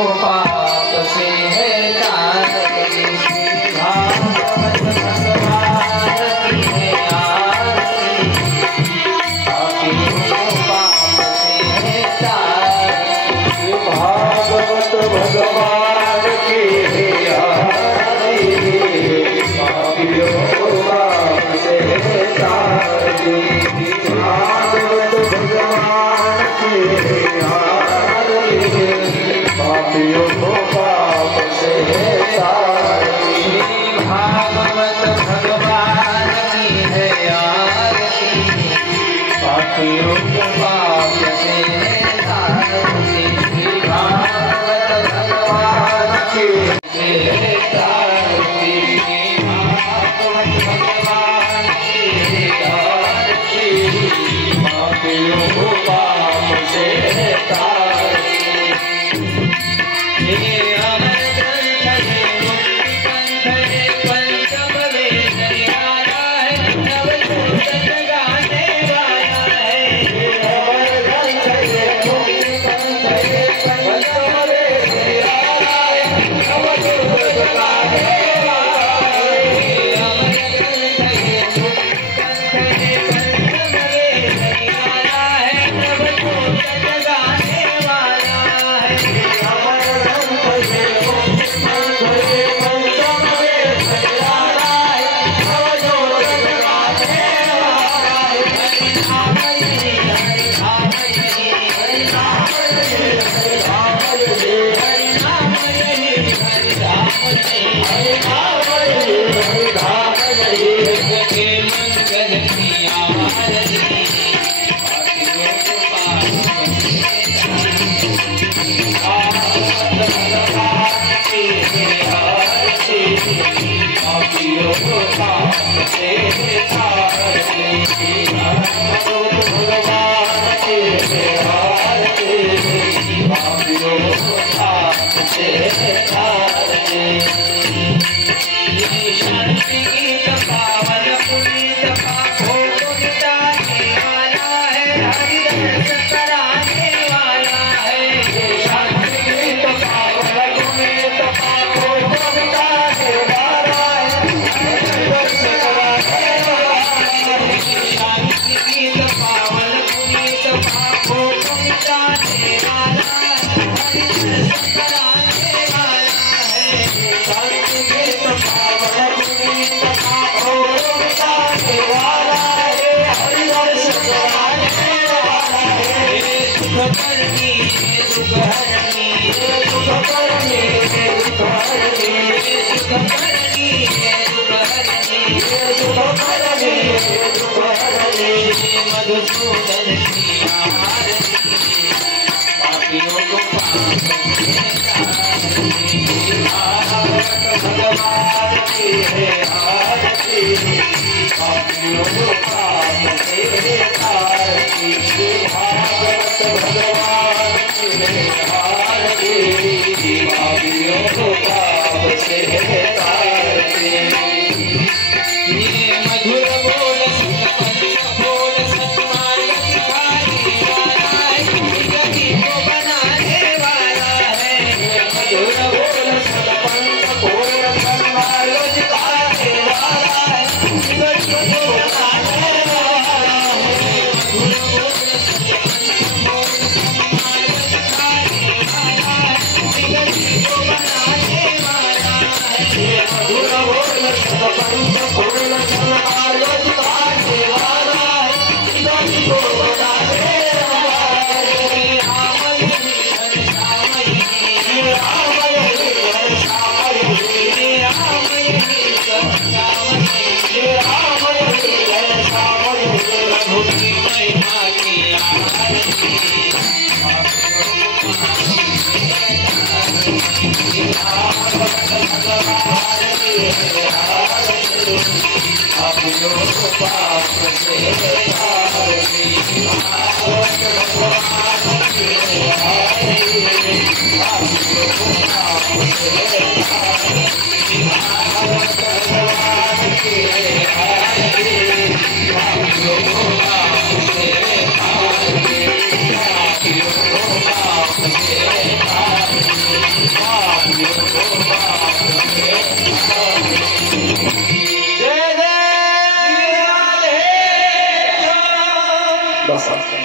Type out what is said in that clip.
को पाप से है तारती। भागवत भगवान की है आरती, पापियों को पाप से है तारती। भागवत भगवान की है आरती, पापियों को पाप से है तारती। भागवत भगवान की है आरती, पापियों को पाप से है तारती। भागवत भगवान की है आरती, पापियों को पाप से है तारती। भागवत भगवान की है तारती, भागवत भगवान की है आरती, पापियों को पाप से है तारती। ये अमर ग्रंथ है, मुक्ति पंथ है, पंचम वेद न्यारा है, नवसूत गाने वाला है। ये अमर ग्रंथ है, मुक्ति पंथ है, पंचम वेद न्यारा है, नवसूत गाने वाला है। ये अमर ग्रंथ है, मुक्ति पंथ है, पंचम वेद न्यारा है, नवसूत गाने वाला है। अमर ग्रंथ है, मुक्ति पंथ है, पंचम वेद न्यारा है, नवसूत गाने वाला है। हरिनाम ये, हरिनाम ये, हरिनाम ये, हरिनाम ये, हरिनाम ये, हरिनाम ये, हरिनाम ये, हरिनाम ये, जगे मंगल की आरती, पापियों को पाप से आरती, पापियों को पाप से आरती। भागवत भगवान की है आरती, पापियों को पाप से आरती। ये शांति गीत पावन पुनीत पापों को मिटाने वाला है, हरि दर्शन कराने वाला है। ये शांति गीत पावन पुनीत पापों को मिटाने वाला है, हरि दर्शन कराने वाला है। ये शांति गीत पावन पुनीत पापों को मिटाने वाला है, हरि दर्शन कराने वाला है। शांति गीत पावन पुनीत पापों को मिटाने वाला है, हरि दर्शन कराने वाला है। ये सुख करनी, ये सुख हरनी, ये सुख करनी, ये सुख हरनी, ये सुख करनी, ये सुख हरनी, ये सुख करनी, ये सुख हरनी। ये मधुसूदन की आरती, पापियों को पाप से तारती। भागवत भगवान की है आरती, पापियों को पाप से तारती। भागवत भगवान की है आरती, पापियों को पाप से तारती। ये मधुर बोल सत पंच बोल सतमार्ग सिखाने वाला बस